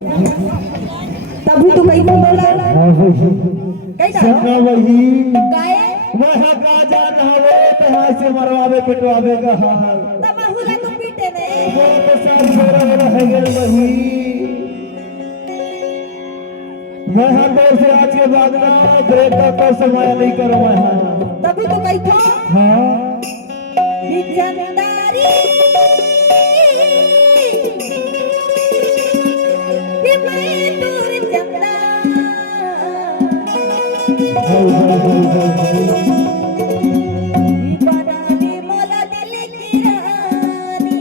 तभी तो कहीं बोला कहीं सपना वही गाए वह का जान हवे तहां से मरवावे पिटवावे का हाल तमाहुला तो पीटे ने वो तो सब मेरा रह गए वही वह दौर से आज के बाद ना ब्रेक का समय नहीं करो मैं तभी तो कहीं था हाँ चंदारी कि मैं दूर चंदा बनाने मोला दिल की रानी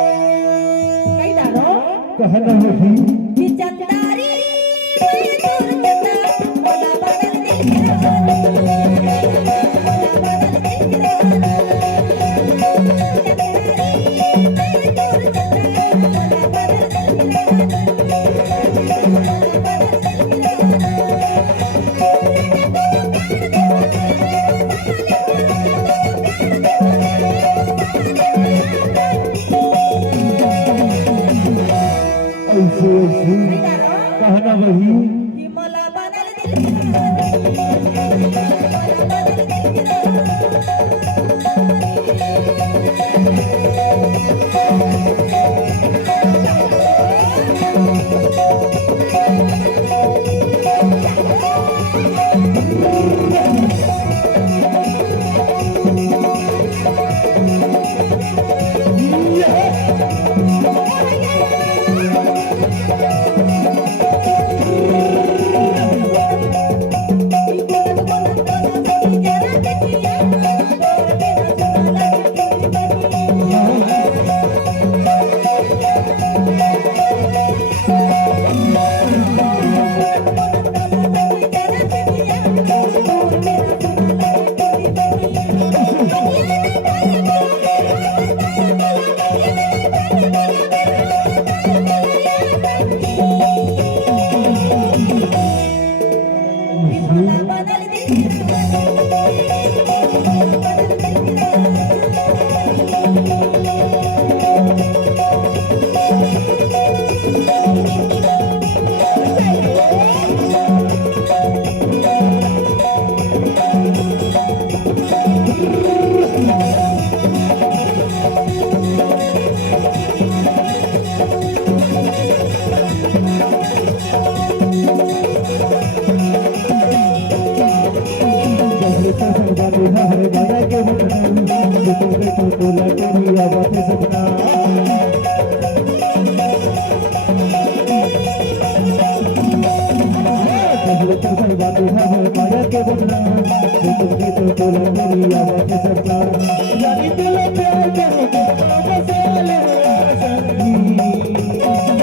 कहीं डालो कहना वही कि चंदारी मैं दूर चंदा मोला बदल दिल की रानी कहना वही कि मोला बदल दिल की रानी बदल दिल की रानी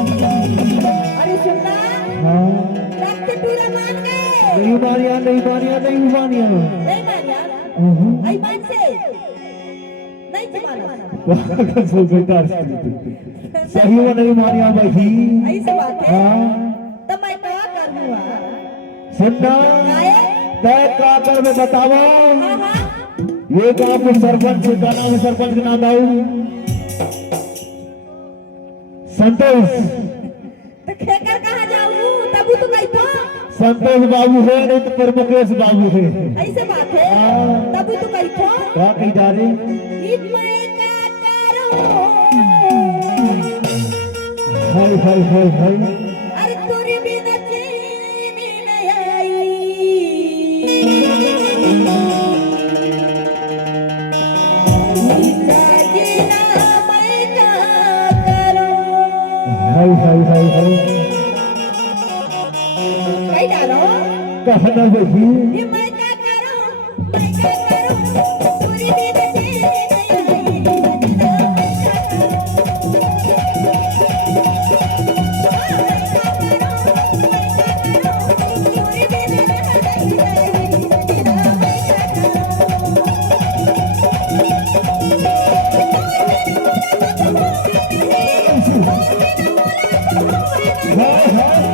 अरे सुनना रक्त टूरा मान गए नहीं मानिया नहीं मानिया नहीं मानिया नहीं मान यार आई मान से नहीं तुम्हारा सही वो नहीं मानिया वही ऐसी बात है हाँ तब मैं क्या करूँगा सुनना गाए तय का कर मैं बतावा हाँ हाँ ये गांव के सरपंच का नाम है, सरपंच का नाम दाऊ संतोष तो खेकर कहाँ जाऊँ तब तो कहीं तो संतोष बाबू है नहीं तो पर मुकेश बाबू है ऐसे बात है हाँ। तब तो कहीं तो क्या कही जा रही मैं क्या करूँ हाय हाय हाय हाय अरे तोरे बिना चैन नहीं आई जीना मैं क्या करूँ हाय हाय हाय हाय कहीं डालो कहना वही ये मैं क्या करूँ तोरे बिना चैन नहीं हाय हाय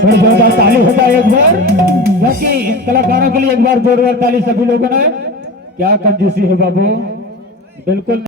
फिर जोरदार ताली होता है एक बार, बाकी इन कलाकारों के लिए एक बार जोरदार ताली सभी लोगों ने। क्या कंजूसी है बाबू, बिल्कुल।